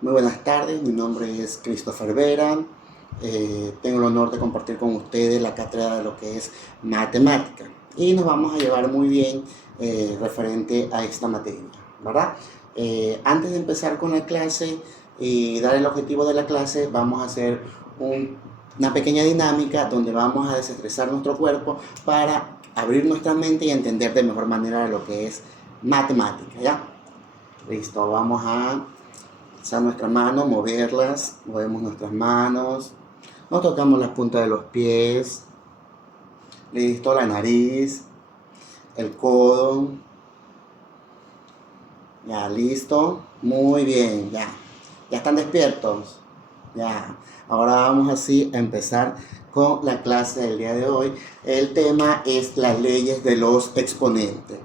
Muy buenas tardes, mi nombre es Christopher Vera. Tengo el honor de compartir con ustedes la cátedra de lo que es matemática y nos vamos a llevar muy bien referente a esta materia, ¿verdad? Antes de empezar con la clase y dar el objetivo de la clase, vamos a hacer una pequeña dinámica donde vamos a desestresar nuestro cuerpo para abrir nuestra mente y entender de mejor manera lo que es matemática, ¿ya? Listo, vamos a alzar nuestra mano, moverlas, movemos nuestras manos, nos tocamos las puntas de los pies, listo, la nariz, el codo, ya, listo, muy bien, ya están despiertos, ya. Ahora vamos así a empezar con la clase del día de hoy. El tema es las leyes de los exponentes.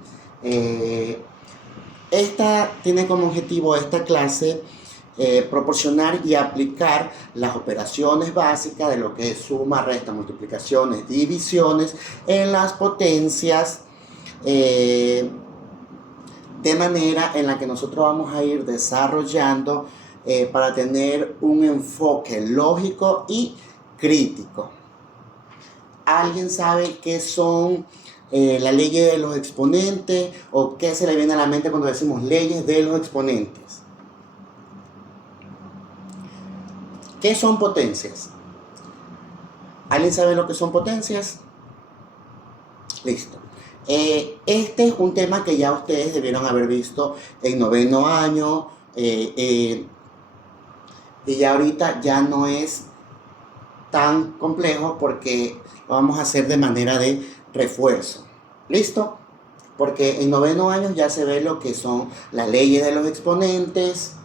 Esta tiene como objetivo esta clase proporcionar y aplicar las operaciones básicas de lo que es suma, resta, multiplicaciones, divisiones en las potencias, de manera en la que nosotros vamos a ir desarrollando para tener un enfoque lógico y crítico. ¿Alguien sabe qué son las leyes de los exponentes o qué se le viene a la mente cuando decimos leyes de los exponentes? ¿Qué son potencias? ¿Alguien sabe lo que son potencias? Listo. Este es un tema que ya ustedes debieron haber visto en noveno año y ya ahorita ya no es tan complejo porque lo vamos a hacer de manera de refuerzo. ¿Listo? Porque en noveno año ya se ve lo que son las leyes de los exponentes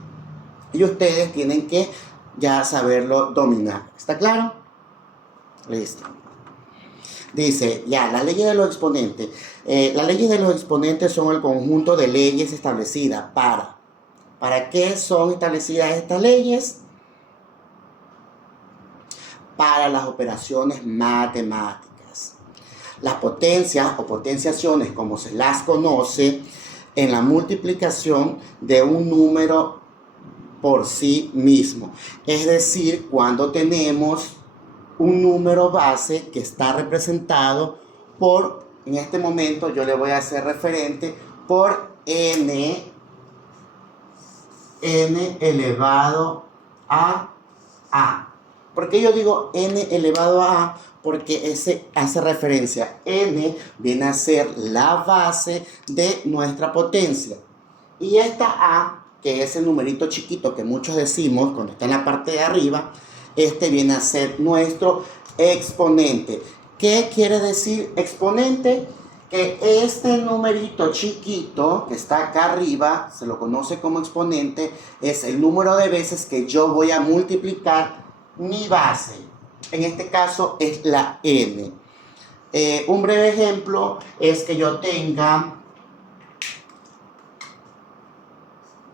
y ustedes tienen que ya saberlo dominar. ¿Está claro? Listo. Dice, ya, las leyes de los exponentes. Las leyes de los exponentes son el conjunto de leyes establecidas para. ¿Para qué son establecidas estas leyes? Para las operaciones matemáticas. Las potencias o potenciaciones, como se las conoce, en la multiplicación de un número por sí mismo. Es decir, cuando tenemos un número base que está representado por, en este momento yo le voy a hacer referente por n elevado a a. ¿Por qué yo digo n elevado a a? Porque ese hace referencia. N viene a ser la base de nuestra potencia. Y esta a, que es el numerito chiquito que muchos decimos cuando está en la parte de arriba, este viene a ser nuestro exponente. ¿Qué quiere decir exponente? Que este numerito chiquito que está acá arriba, se lo conoce como exponente, es el número de veces que yo voy a multiplicar mi base. En este caso es la n. Un breve ejemplo es que yo tenga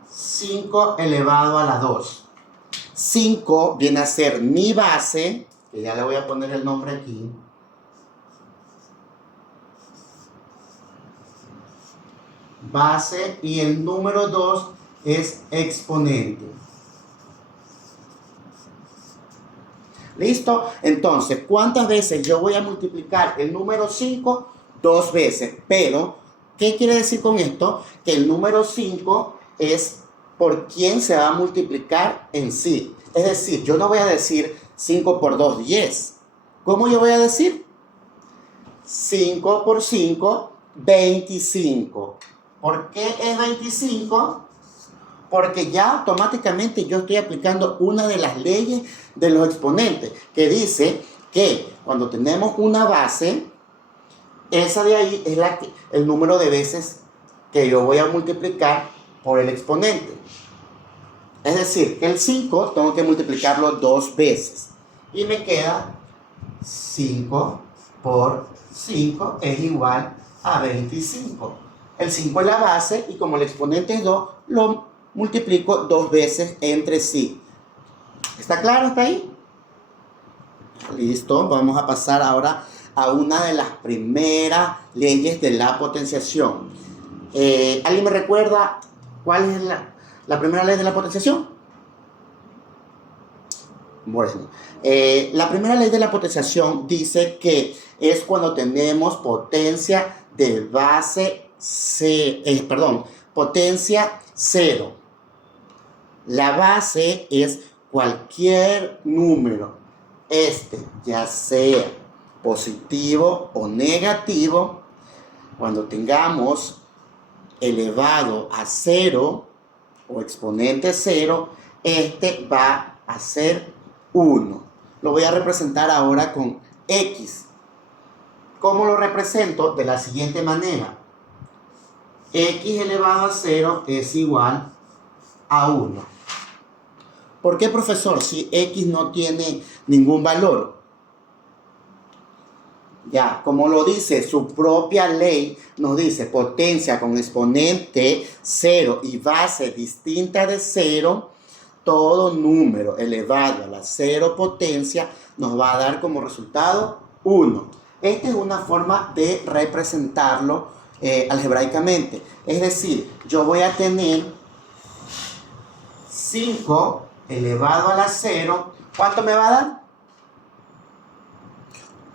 5 elevado a la 2. 5 viene a ser mi base, que ya le voy a poner el nombre aquí. Base, y el número 2 es exponente. ¿Listo? Entonces, ¿cuántas veces yo voy a multiplicar el número 5? 2 veces. Pero, ¿qué quiere decir con esto? Que el número 5 es por quién se va a multiplicar en sí. Es decir, yo no voy a decir 5 por 2, 10. ¿Cómo yo voy a decir? 5 por 5, 25. ¿Por qué es 25? Porque ya automáticamente yo estoy aplicando una de las leyes de los exponentes, que dice que cuando tenemos una base, esa de ahí es el número de veces que yo voy a multiplicar por el exponente. Es decir, que el 5 tengo que multiplicarlo 2 veces. Y me queda 5 por 5 es igual a 25. El 5 es la base y como el exponente es 2, lo multiplico 2 veces entre sí. ¿Está claro hasta ahí? Listo, vamos a pasar ahora a una de las primeras leyes de la potenciación. ¿Alguien me recuerda cuál es la primera ley de la potenciación? Bueno, la primera ley de la potenciación dice que es cuando tenemos potencia de base potencia cero. La base es cualquier número, ya sea positivo o negativo, cuando tengamos elevado a cero o exponente cero, va a ser 1. Lo voy a representar ahora con x. ¿Cómo lo represento? De la siguiente manera. X elevado a 0 es igual a 1. ¿Por qué, profesor? Si x no tiene ningún valor. Ya, como lo dice su propia ley, nos dice potencia con exponente 0 y base distinta de 0, todo número elevado a la 0 potencia nos va a dar como resultado 1. Esta es una forma de representarlo algebraicamente. Es decir, yo voy a tener 5 elevado a la 0. ¿Cuánto me va a dar?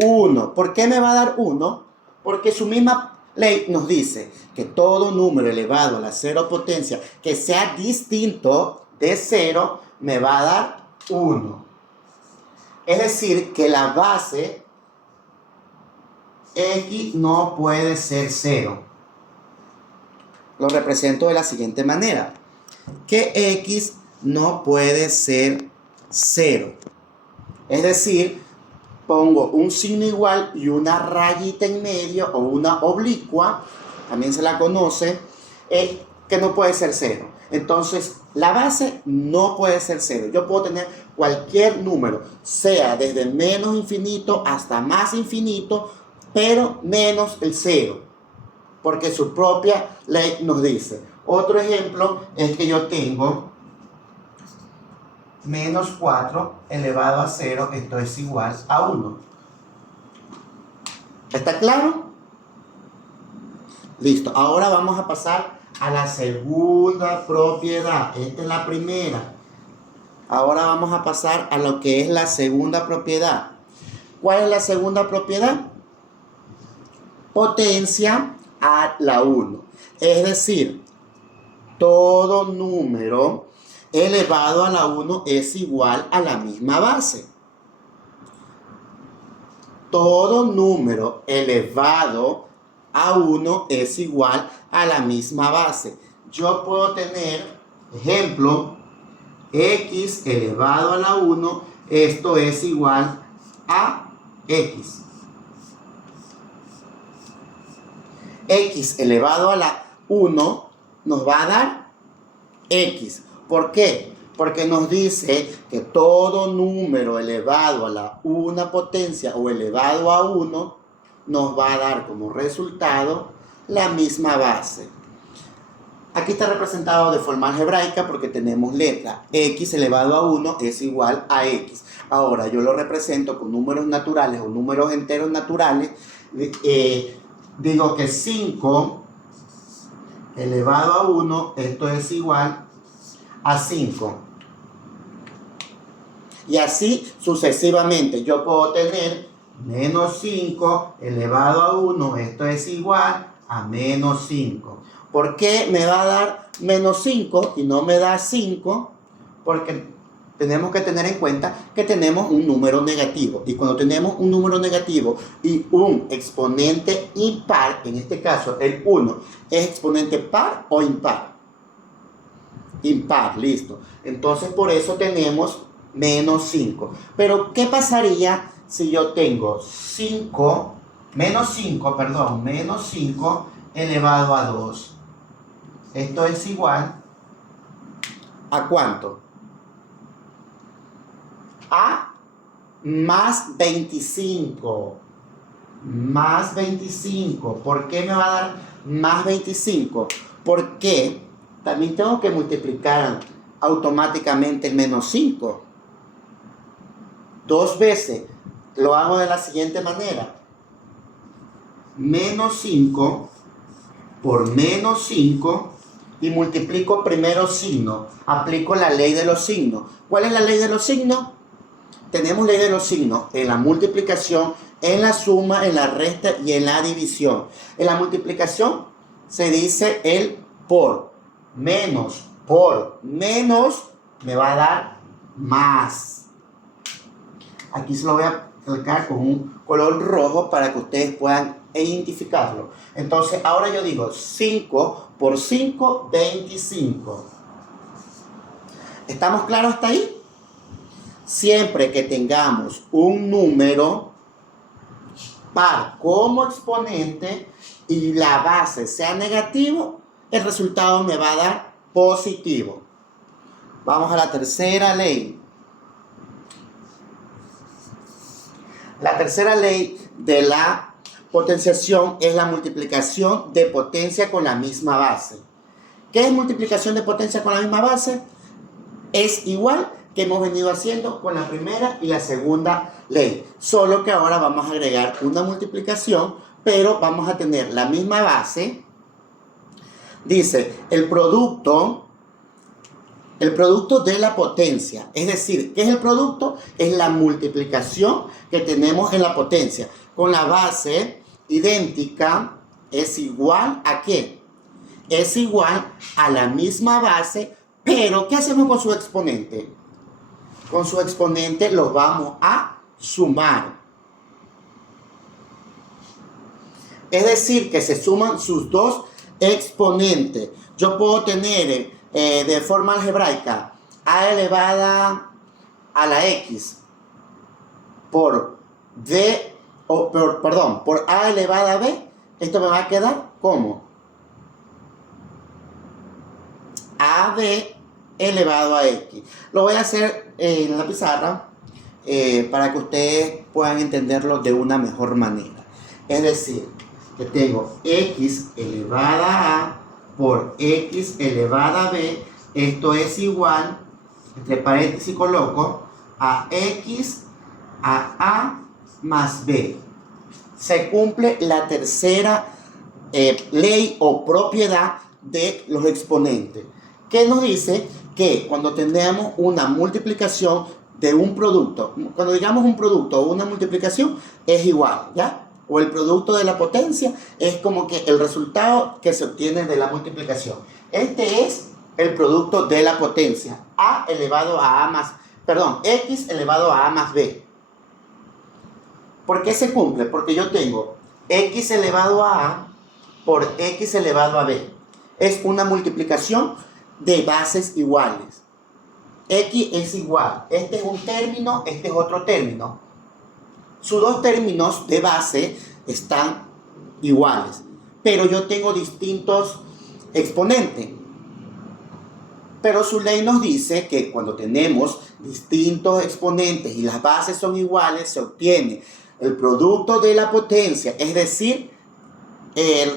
1. ¿Por qué me va a dar 1? Porque su misma ley nos dice que todo número elevado a la 0 potencia que sea distinto de 0 me va a dar 1. Es decir, que la base x no puede ser 0. Lo represento de la siguiente manera. Que x no puede ser 0. Es decir, pongo un signo igual y una rayita en medio o una oblicua, también se la conoce, que no puede ser 0. Entonces, la base no puede ser 0. Yo puedo tener cualquier número, sea desde menos infinito hasta más infinito, pero menos el 0, porque su propia ley nos dice. Otro ejemplo es que yo tengo menos 4 elevado a 0, esto es igual a 1. ¿Está claro? Listo, ahora vamos a pasar a la segunda propiedad. Esta es la primera. Ahora vamos a pasar a lo que es la segunda propiedad. ¿Cuál es la segunda propiedad? Potencia a la 1. Es decir, todo número elevado a la 1 es igual a la misma base. Todo número elevado a 1 es igual a la misma base. Yo puedo tener, ejemplo, x elevado a la 1, esto es igual a x. X elevado a la 1 nos va a dar x. ¿Por qué? Porque nos dice que todo número elevado a la 1 potencia o elevado a 1 nos va a dar como resultado la misma base. Aquí está representado de forma algebraica porque tenemos letra. X elevado a 1 es igual a x. Ahora yo lo represento con números naturales o números enteros naturales. Digo que 5 elevado a 1, esto es igual a 5. Y así sucesivamente. Yo puedo tener menos 5 elevado a 1, esto es igual a menos 5. ¿Por qué me va a dar menos 5 y no me da 5? Porque tenemos que tener en cuenta que tenemos un número negativo. Y cuando tenemos un número negativo y un exponente impar, en este caso el 1, ¿es exponente par o impar? Impar, listo. Entonces por eso tenemos menos 5. Pero ¿qué pasaría si yo tengo menos 5 elevado a 2? Esto es igual ¿a cuánto? A más 25. Más 25. ¿Por qué me va a dar más 25? Porque también tengo que multiplicar automáticamente el menos 5. 2 veces. Lo hago de la siguiente manera. Menos 5 por menos 5 y multiplico primero signo. Aplico la ley de los signos. ¿Cuál es la ley de los signos? tenemos ley de los signos en la multiplicación, en la suma, en la resta y en la división. En la multiplicación se dice el por menos me va a dar más. Aquí se lo voy a marcar con un color rojo para que ustedes puedan identificarlo. Entonces, ahora yo digo 5 por 5, 25. ¿Estamos claros hasta ahí? Siempre que tengamos un número par como exponente y la base sea negativo, el resultado me va a dar positivo. Vamos a la tercera ley. La tercera ley de la potenciación es la multiplicación de potencia con la misma base. ¿Qué es multiplicación de potencia con la misma base? Es igual que hemos venido haciendo con la primera y la segunda ley. Solo que ahora vamos a agregar una multiplicación, pero vamos a tener la misma base. Dice, el producto de la potencia. Es decir, ¿qué es el producto? Es la multiplicación que tenemos en la potencia. Con la base idéntica es igual ¿a qué? Es igual a la misma base, pero ¿qué hacemos con su exponente? Con su exponente los vamos a sumar. Es decir, que se suman sus dos exponentes. Yo puedo tener de forma algebraica a elevada a la x por por a elevada a b. Esto me va a quedar como ab elevado a x. Lo voy a hacer en la pizarra para que ustedes puedan entenderlo de una mejor manera. Es decir, que tengo x elevada a por x elevada a b. Esto es igual, entre paréntesis coloco, a x a más b. Se cumple la tercera ley o propiedad de los exponentes, que nos dice que cuando tenemos una multiplicación de un producto, cuando digamos un producto o una multiplicación, es igual, ¿ya? O el producto de la potencia es como que el resultado que se obtiene de la multiplicación. Este es el producto de la potencia, a elevado a a más, x elevado a más b. ¿Por qué se cumple? Porque yo tengo x elevado a por x elevado a b. Es una multiplicación de bases iguales. X es igual. Este es un término, este es otro término. Sus dos términos de base están iguales, pero yo tengo distintos exponentes. Pero su ley nos dice que cuando tenemos distintos exponentes y las bases son iguales, se obtiene el producto de la potencia, es decir,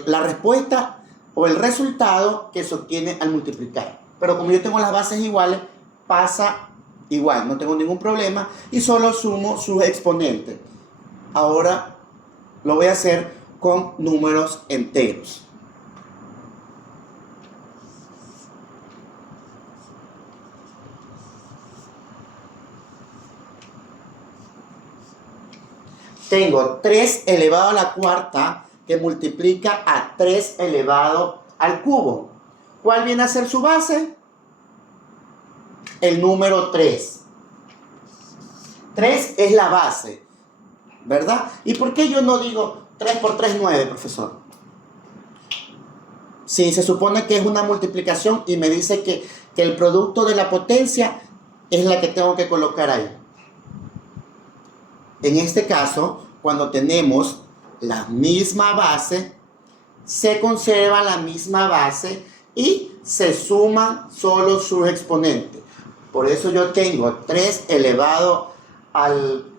la respuesta o el resultado que se obtiene al multiplicar. Pero como yo tengo las bases iguales, pasa igual, no tengo ningún problema y solo sumo sus exponentes. Ahora lo voy a hacer con números enteros. Tengo 3 elevado a la cuarta que multiplica a 3 elevado al cubo. ¿Cuál viene a ser su base? El número 3. 3 es la base, ¿verdad? ¿Y por qué yo no digo 3 por 3, 9, profesor? Si se supone que es una multiplicación y me dice que el producto de la potencia es la que tengo que colocar ahí. En este caso, cuando tenemos la misma base, se conserva la misma base y se suman solo sus exponentes. Por eso yo tengo 3 elevado a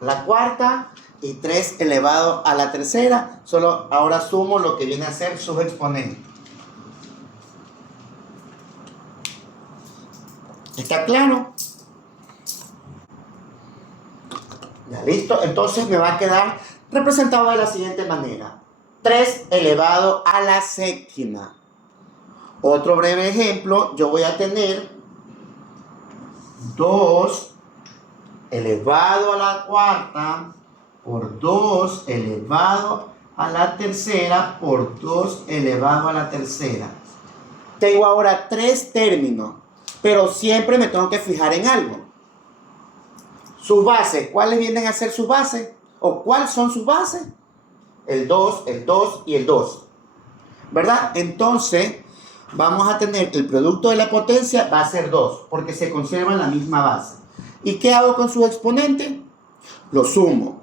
la cuarta y 3 elevado a la tercera. Solo ahora sumo lo que viene a ser sus exponentes. ¿Está claro? Ya, listo. Entonces me va a quedar representado de la siguiente manera. 3 elevado a la séptima. Otro breve ejemplo, yo voy a tener 2 elevado a la cuarta por 2 elevado a la tercera por 2 elevado a la tercera. Tengo ahora 3 términos, pero siempre me tengo que fijar en algo. Sus bases, ¿cuáles vienen a ser sus bases? ¿O cuáles son sus bases? El 2 y el 2. ¿Verdad? Entonces, vamos a tener el producto de la potencia va a ser 2, porque se conserva en la misma base. ¿Y qué hago con sus exponentes? Lo sumo.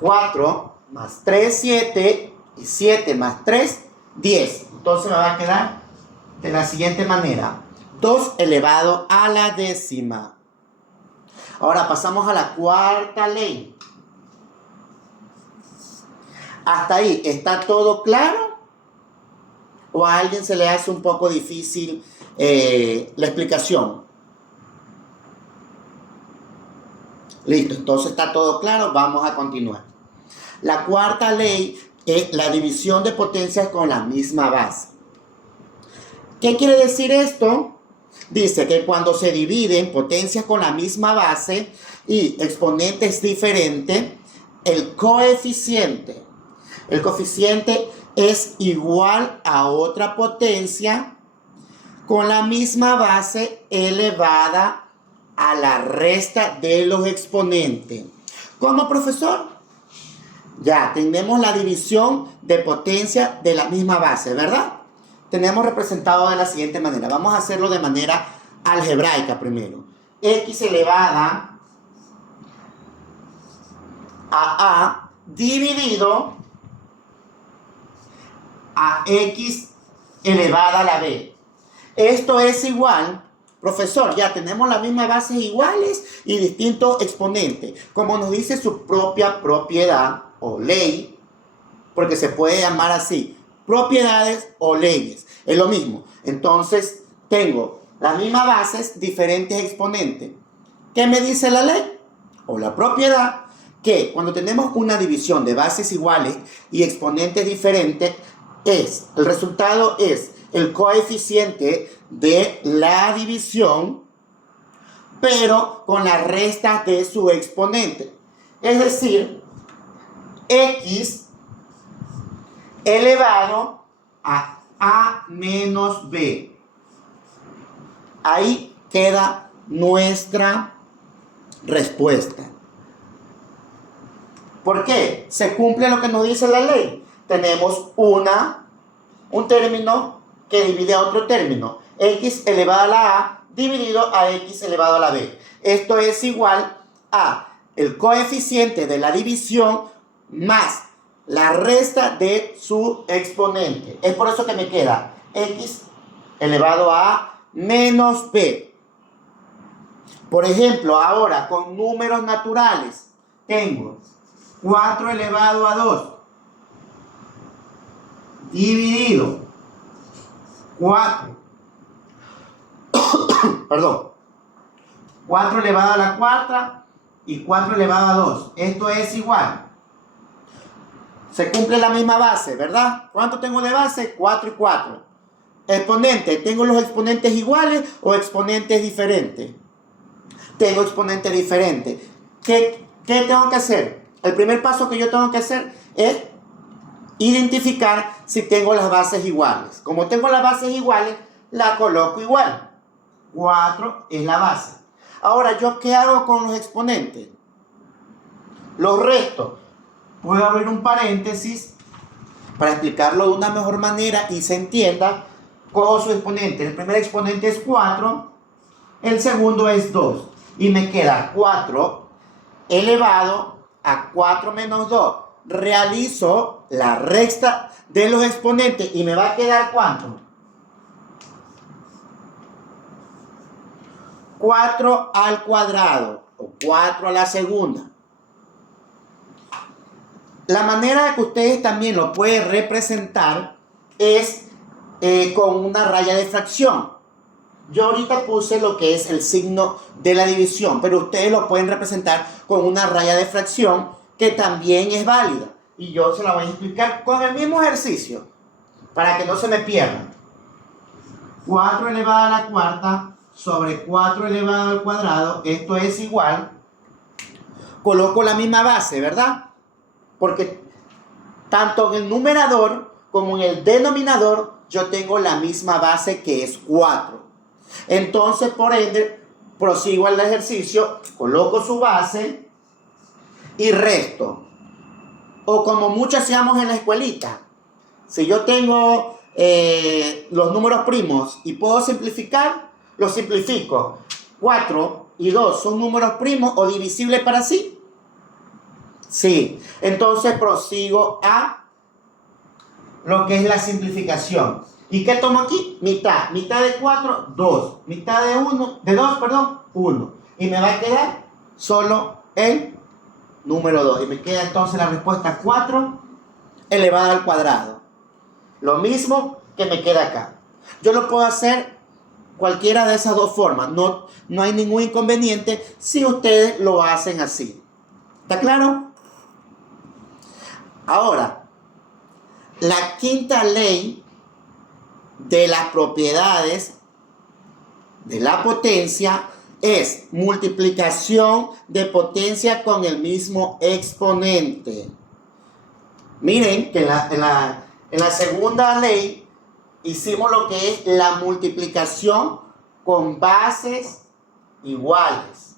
4 más 3, 7, y 7 más 3, 10. Entonces me va a quedar de la siguiente manera. 2 elevado a la décima. Ahora pasamos a la cuarta ley. ¿Hasta ahí está todo claro? ¿O a alguien se le hace un poco difícil la explicación? Listo, entonces está todo claro, vamos a continuar. La cuarta ley es la división de potencias con la misma base. ¿Qué quiere decir esto? Dice que cuando se dividen potencias con la misma base y exponentes diferentes, el coeficiente es igual a otra potencia con la misma base elevada a la resta de los exponentes. ¿Cómo, profesor? Ya tenemos la división de potencia de la misma base, ¿verdad? Tenemos representado de la siguiente manera. Vamos a hacerlo de manera algebraica primero. X elevada a dividido a X elevada a la B. Esto es igual, profesor, ya tenemos las mismas bases iguales y distintos exponentes, como nos dice su propia propiedad o ley, porque se puede llamar así, propiedades o leyes, es lo mismo. Entonces, tengo las mismas bases, diferentes exponentes. ¿Qué me dice la ley o la propiedad? Que cuando tenemos una división de bases iguales y exponentes diferentes, el resultado es el coeficiente de la división, pero con la resta de su exponente. Es decir, X elevado a menos B. Ahí queda nuestra respuesta. ¿Por qué? Se cumple lo que nos dice la ley. Tenemos un término que divide a otro término. X elevado a la A dividido a X elevado a la B. Esto es igual a el coeficiente de la división más la resta de su exponente. Es por eso que me queda X elevado a menos B. Por ejemplo, ahora con números naturales tengo 4 elevado a 2 dividido 4 4 elevado a la cuarta y 4 elevado a 2. Esto es igual. Se cumple la misma base, ¿verdad? ¿Cuánto tengo de base? 4 y 4. Exponente, ¿tengo los exponentes iguales o exponentes diferentes? Tengo exponentes diferentes. ¿Qué tengo que hacer? El primer paso que yo tengo que hacer es identificar si tengo las bases iguales. Como tengo las bases iguales, la coloco igual. 4 es la base. Ahora, ¿yo qué hago con los exponentes? Los resto. Puedo abrir un paréntesis para explicarlo de una mejor manera y se entienda. Cojo su exponente. El primer exponente es 4. El segundo es 2. Y me queda 4 elevado a 4 menos 2. Realizo la resta de los exponentes y me va a quedar ¿cuánto? 4 al cuadrado o 4 a la segunda. La manera que ustedes también lo pueden representar es con una raya de fracción. Yo ahorita puse lo que es el signo de la división, pero ustedes lo pueden representar con una raya de fracción que también es válida. Y yo se la voy a explicar con el mismo ejercicio, para que no se me pierda. 4 elevado a la cuarta sobre 4 elevado al cuadrado, esto es igual coloco la misma base, ¿verdad? Porque tanto en el numerador como en el denominador yo tengo la misma base, que es 4. Entonces, por ende, prosigo el ejercicio, coloco su base y resto. O como muchos hacíamos en la escuelita, si yo tengo los números primos y puedo simplificar, los simplifico. 4 y 2 son números primos o divisibles para sí. Sí, entonces prosigo a lo que es la simplificación. ¿Y qué tomo aquí? Mitad. Mitad de 4, 2. Mitad de 1. Y me va a quedar solo el número 2. Y me queda entonces la respuesta 4 elevada al cuadrado. Lo mismo que me queda acá. Yo lo puedo hacer cualquiera de esas dos formas. No hay ningún inconveniente si ustedes lo hacen así. ¿Está claro? Ahora, la quinta ley de las propiedades de la potencia es multiplicación de potencia con el mismo exponente. Miren que en la segunda ley hicimos lo que es la multiplicación con bases iguales.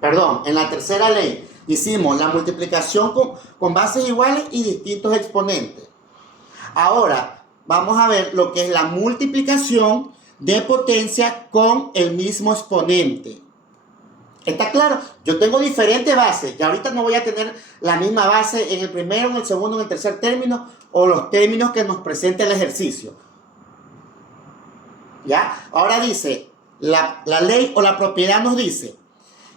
Perdón, en la tercera ley hicimos la multiplicación con bases iguales y distintos exponentes. Ahora vamos a ver lo que es la multiplicación de potencia con el mismo exponente. ¿Está claro? Yo tengo diferentes bases. Y ahorita no voy a tener la misma base en el primero, en el segundo, en el tercer término o los términos que nos presenta el ejercicio. ¿Ya? Ahora dice, la ley o la propiedad nos dice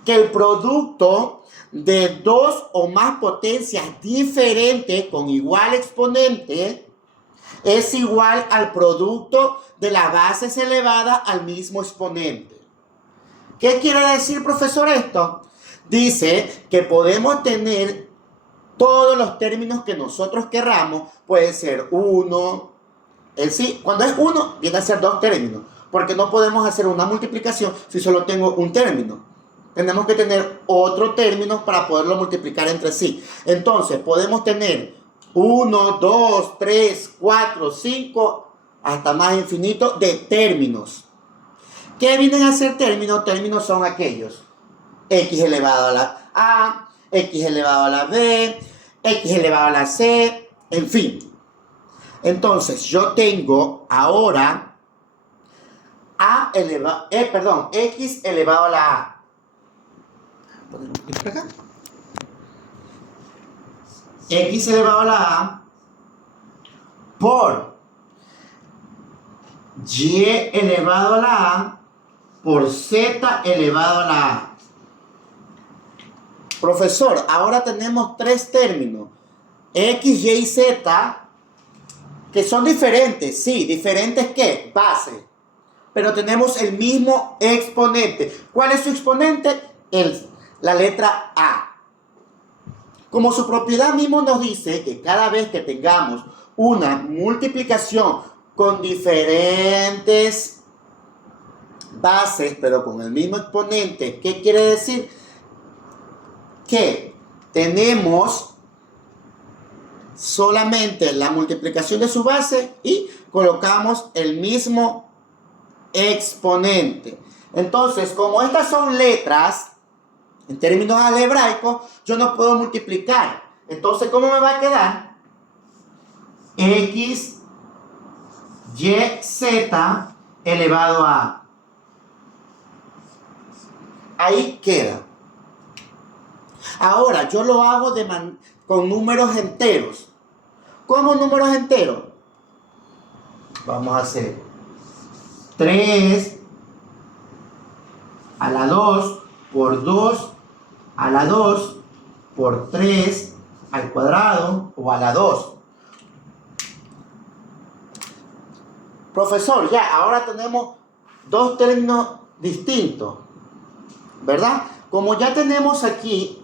que el producto de dos o más potencias diferentes con igual exponente es igual al producto de las bases elevadas al mismo exponente. ¿Qué quiere decir, profesor, esto? Dice que podemos tener todos los términos que nosotros querramos. Puede ser 1. Cuando es 1, viene a ser 2 términos. Porque no podemos hacer una multiplicación si solo tengo un término. Tenemos que tener otro término para poderlo multiplicar entre sí. Entonces, podemos tener 1, 2, 3, 4, 5, hasta más infinito de términos. ¿Qué vienen a ser términos? Términos son aquellos: x elevado a la a, x elevado a la b, x elevado a la c, en fin. Entonces, yo tengo ahora x elevado a la a. X elevado a la a por y elevado a la a por z elevado a la a. Profesor, ahora tenemos 3 términos, x, y y z, que son diferentes. Sí, diferentes ¿qué? Base. Pero tenemos el mismo exponente. ¿Cuál es su exponente? La letra A. Como su propiedad mismo nos dice que cada vez que tengamos una multiplicación con diferentes bases, pero con el mismo exponente, ¿qué quiere decir? Que tenemos solamente la multiplicación de su base y colocamos el mismo exponente. Entonces, como estas son letras, en términos algebraicos, yo no puedo multiplicar. Entonces, ¿cómo me va a quedar? X, Y, Z elevado a A. Ahí queda. Ahora, yo lo hago con números enteros. ¿Cómo números enteros? Vamos a hacer 3 a la 2 por 2 a la 2 por 3 al cuadrado o a la 2. Profesor, ya, ahora tenemos 2 términos distintos, ¿verdad? Como ya tenemos aquí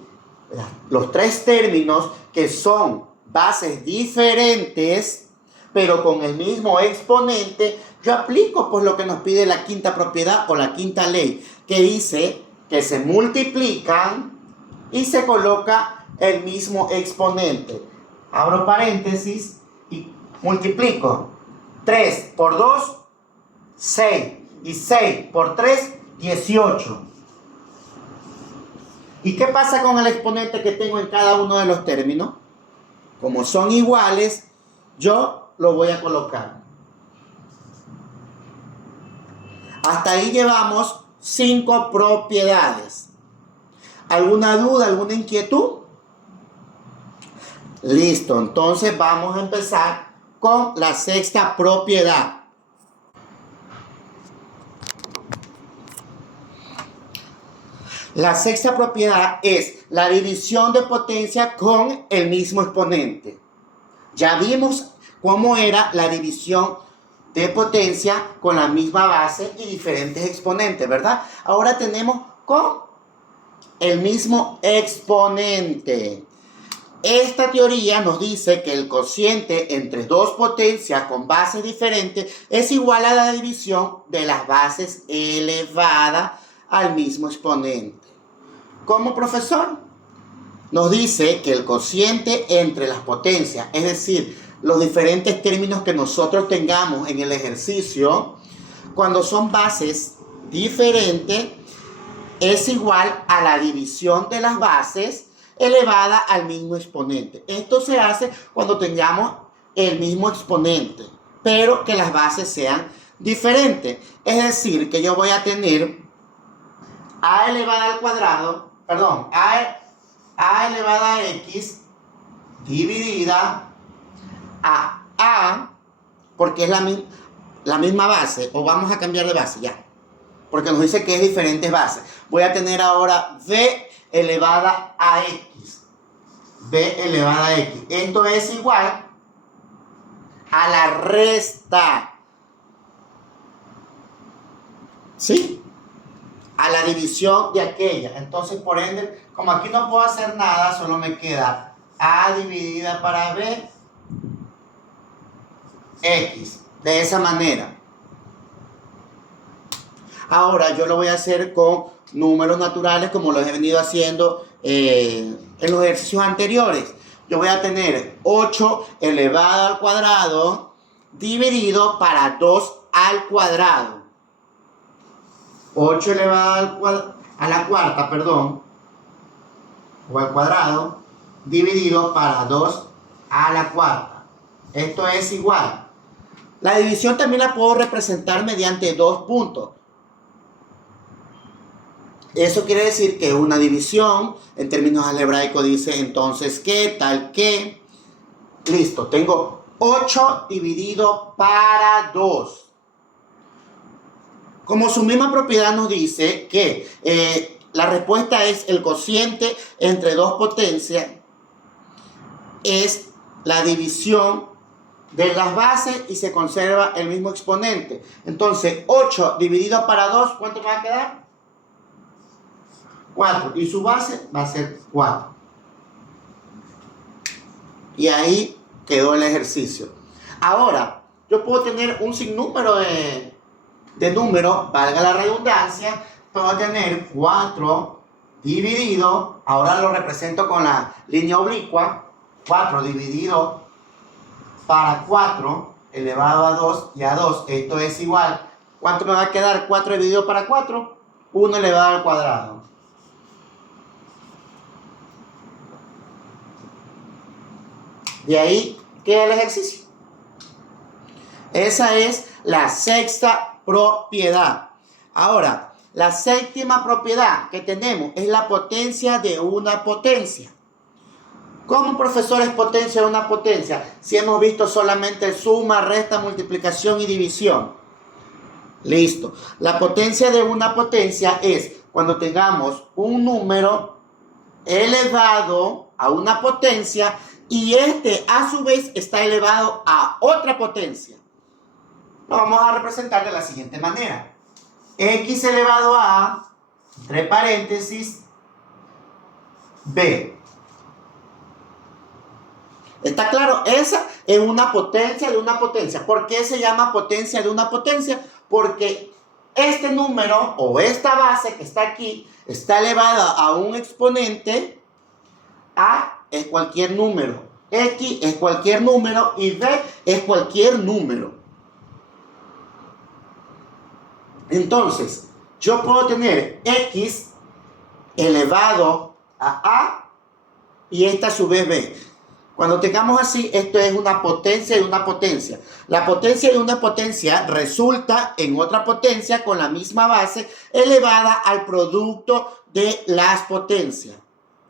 los 3 términos que son bases diferentes, pero con el mismo exponente, yo aplico pues lo que nos pide la quinta propiedad o la quinta ley, que dice que se multiplican y se coloca el mismo exponente. Abro paréntesis y multiplico. 3 por 2, 6. Y 6 por 3, 18. ¿Y qué pasa con el exponente que tengo en cada uno de los términos? Como son iguales, yo lo voy a colocar. Hasta ahí llevamos 5 propiedades. ¿Alguna duda, alguna inquietud? Listo, entonces vamos a empezar con la sexta propiedad. La sexta propiedad es la división de potencia con el mismo exponente. Ya vimos cómo era la división de potencia con la misma base y diferentes exponentes, ¿verdad? Ahora tenemos con el mismo exponente. Esta teoría nos dice que el cociente entre dos potencias con bases diferentes es igual a la división de las bases elevada al mismo exponente. ¿Cómo, profesor? Nos dice que el cociente entre las potencias, es decir, los diferentes términos que nosotros tengamos en el ejercicio, cuando son bases diferentes, es igual a la división de las bases elevada al mismo exponente. Esto se hace cuando tengamos el mismo exponente, pero que las bases sean diferentes. Es decir, que yo voy a tener a elevada al cuadrado, a elevada a x dividida a, porque es la misma base, o vamos a cambiar de base ya, porque nos dice que es diferentes bases. Voy a tener ahora b elevada a x. B elevada a x. Esto es igual a la resta. ¿Sí? A la división de aquella. Entonces, por ende, como aquí no puedo hacer nada, solo me queda a dividida para b x. De esa manera. Ahora yo lo voy a hacer con números naturales como los he venido haciendo en los ejercicios anteriores. Yo voy a tener 8 elevado al cuadrado dividido para 2 al cuadrado. 8 elevado a la cuarta, o al cuadrado, dividido para 2 a la cuarta. Esto es igual. La división también la puedo representar mediante 2 puntos. Eso quiere decir que una división, en términos algebraicos dice entonces que, tal que. Listo, tengo 8 dividido para 2. Como su misma propiedad nos dice que la respuesta es el cociente entre dos potencias, es la división de las bases y se conserva el mismo exponente. Entonces, 8 dividido para 2, ¿cuánto me va a quedar? 4. Y su base va a ser 4. Y ahí quedó el ejercicio. Ahora, yo puedo tener un sinnúmero de números, valga la redundancia. Puedo tener 4 dividido, ahora lo represento con la línea oblicua, 4 dividido para 4 elevado a 2 y a 2, esto es igual. ¿Cuánto me va a quedar 4 dividido para 4? 1 elevado al cuadrado. De ahí queda el ejercicio. Esa es la sexta propiedad. Ahora, la séptima propiedad que tenemos es la potencia de una potencia. ¿Cómo, profesor, es potencia de una potencia? Si hemos visto solamente suma, resta, multiplicación y división. Listo. La potencia de una potencia es cuando tengamos un número elevado a una potencia y este a su vez está elevado a otra potencia. Lo vamos a representar de la siguiente manera. X elevado a, entre paréntesis, B. ¿Está claro? Esa es una potencia de una potencia. ¿Por qué se llama potencia de una potencia? Porque este número o esta base que está aquí está elevada a un exponente A es cualquier número, X es cualquier número y B es cualquier número. Entonces, yo puedo tener X elevado a A y esta a su vez B. Cuando tengamos así, esto es una potencia de una potencia. La potencia de una potencia resulta en otra potencia con la misma base elevada al producto de las potencias.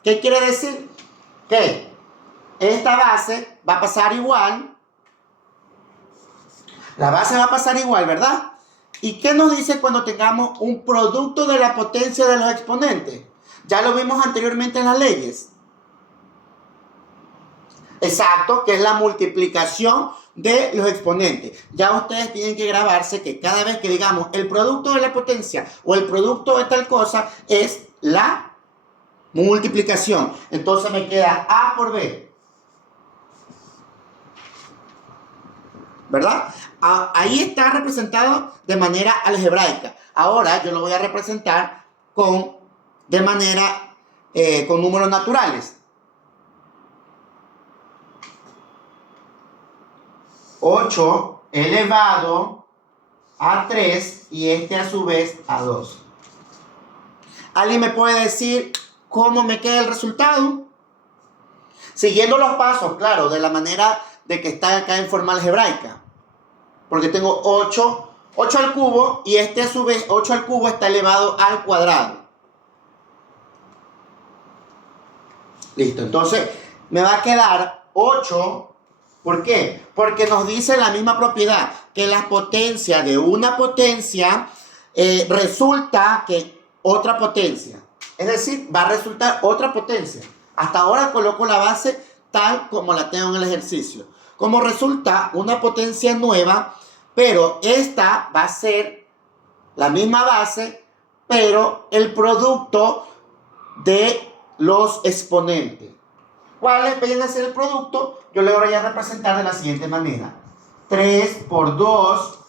¿Qué quiere decir? Que esta base va a pasar igual. La base va a pasar igual, ¿verdad? ¿Y qué nos dice cuando tengamos un producto de la potencia de los exponentes? Ya lo vimos anteriormente en las leyes. Exacto, que es la multiplicación de los exponentes. Ya ustedes tienen que grabarse que cada vez que digamos el producto de la potencia o el producto de tal cosa es la multiplicación. Entonces me queda A por B. ¿Verdad? Ahí está representado de manera algebraica. Ahora yo lo voy a representar con números naturales. 8 elevado a 3 y este a su vez a 2. ¿Alguien me puede decir cómo me queda el resultado? Siguiendo los pasos, claro, de la manera de que está acá en forma algebraica. Porque tengo 8 al cubo y este a su vez 8 al cubo está elevado al cuadrado. Listo, entonces me va a quedar 8. ¿Por qué? Porque nos dice la misma propiedad, que la potencia de una potencia resulta que otra potencia. Es decir, va a resultar otra potencia. Hasta ahora coloco la base tal como la tengo en el ejercicio. Como resulta una potencia nueva, pero esta va a ser la misma base, pero el producto de los exponentes. ¿Cuáles vienen a ser el producto? Yo le voy a representar de la siguiente manera. 3 por 2,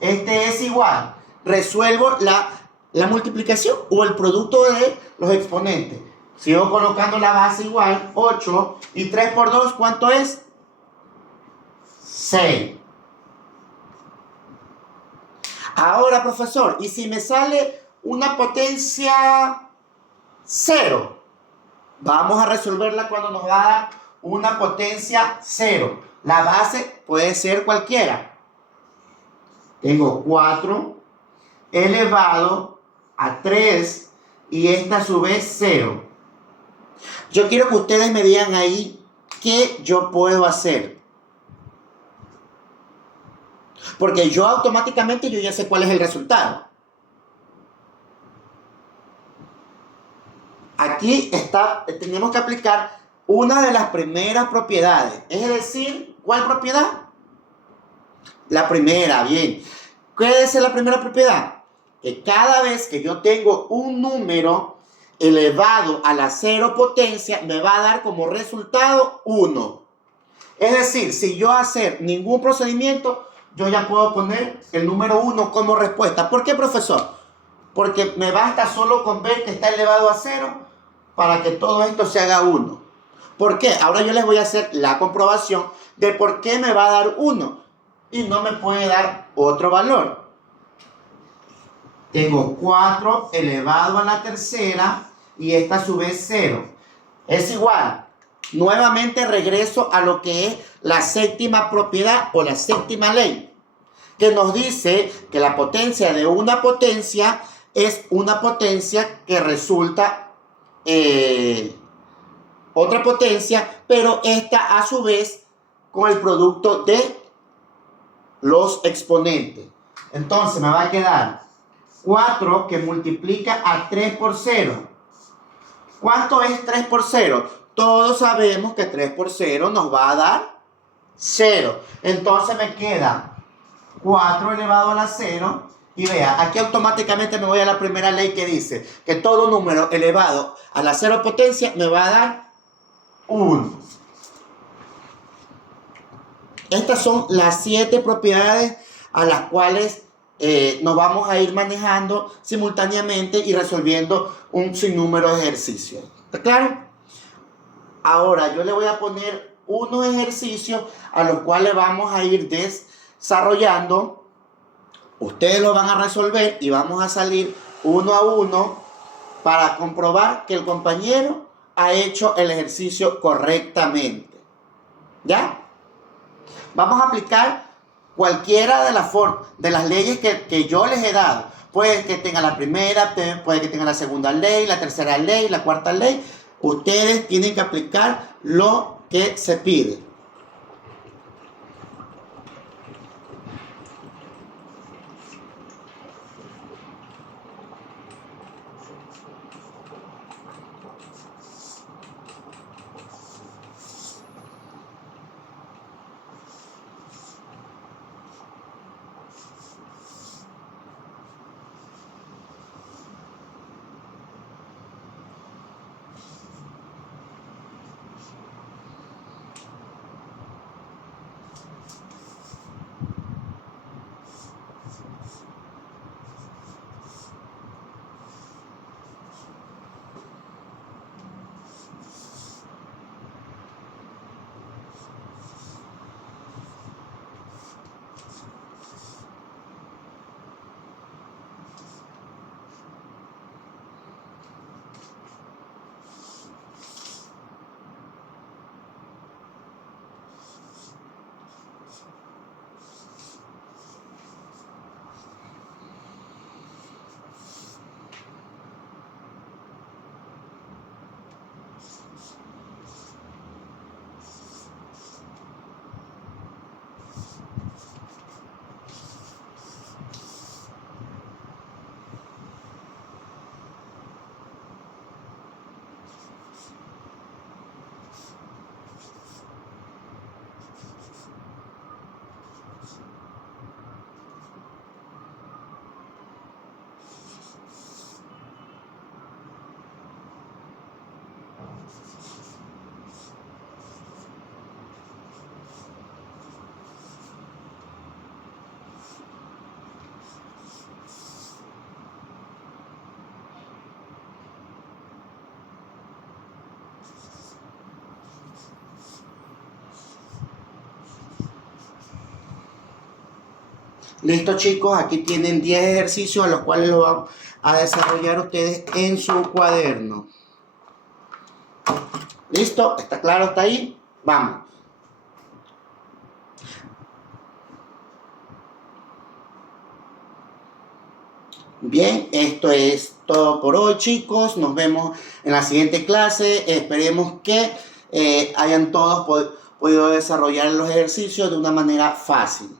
este es igual. Resuelvo la multiplicación o el producto de los exponentes. Sigo colocando la base igual, 8, y 3 por 2, ¿cuánto es? 6. Ahora, profesor, ¿y si me sale una potencia 0? Vamos a resolverla cuando nos va a dar una potencia 0. La base puede ser cualquiera. Tengo 4 elevado a 3 y esta a su vez 0. Yo quiero que ustedes me digan ahí qué yo puedo hacer. Porque yo automáticamente yo ya sé cuál es el resultado. Aquí tenemos que aplicar una de las primeras propiedades. Es decir, ¿cuál propiedad? La primera, bien. ¿Qué es la primera propiedad? Que cada vez que yo tengo un número elevado a la 0 potencia, me va a dar como resultado 1. Es decir, si yo hacer ningún procedimiento, yo ya puedo poner el número 1 como respuesta. ¿Por qué, profesor? Porque me basta solo con ver que está elevado a 0 para que todo esto se haga 1. ¿Por qué? Ahora yo les voy a hacer la comprobación de por qué me va a dar 1 y no me puede dar otro valor. Tengo 4 elevado a la tercera y esta a su vez 0. Es igual. Nuevamente regreso a lo que es la séptima propiedad o la séptima ley, que nos dice que la potencia de una potencia es una potencia que resulta otra potencia, pero esta a su vez con el producto de los exponentes. Entonces me va a quedar 4 que multiplica a 3 por 0. ¿Cuánto es 3 por 0? Todos sabemos que 3 por 0 nos va a dar 0. Entonces me queda 4 elevado a la 0. Y vea, aquí automáticamente me voy a la primera ley que dice que todo número elevado a la 0 potencia me va a dar 1. Estas son las 7 propiedades a las cuales nos vamos a ir manejando simultáneamente y resolviendo un sinnúmero de ejercicios. ¿Está claro? Ahora yo le voy a poner unos ejercicios a los cuales vamos a ir desarrollando. Ustedes lo van a resolver y vamos a salir uno a uno para comprobar que el compañero ha hecho el ejercicio correctamente. ¿Ya? Vamos a aplicar cualquiera de las leyes que yo les he dado. Puede que tenga la primera, puede que tenga la segunda ley, la tercera ley, la cuarta ley. Ustedes tienen que aplicar lo que se pide. Listo, chicos, aquí tienen 10 ejercicios a los cuales lo van a desarrollar ustedes en su cuaderno. ¿Listo? ¿Está claro hasta ahí? Vamos. Bien, esto es todo por hoy, chicos. Nos vemos en la siguiente clase. Esperemos que hayan todos podido desarrollar los ejercicios de una manera fácil.